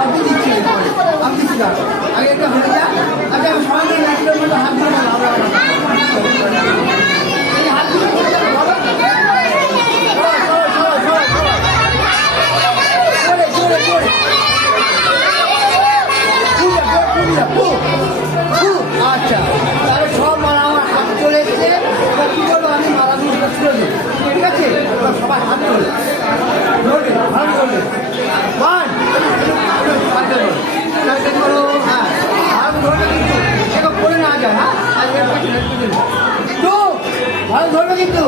আমি দিচ্ছি আমি দিচ্ছি আগে একটা হয়ে যা আচ্ছা সবাই নাচলের মধ্যে হাত দিয়ে হাত দিয়ে আচ্ছা তাহলে সব মালা আমার হাত চলে এসছে এবার কি করবো আমি মালাগুলো তুলে দেবো ঠিক আছে সবাই হাত তোলে ধরবে ভালো করবে হ্যাঁ ভালো ধরবে কিন্তু এটা পড়ে না যায় হ্যাঁ একটু ভালো ধরবে কিন্তু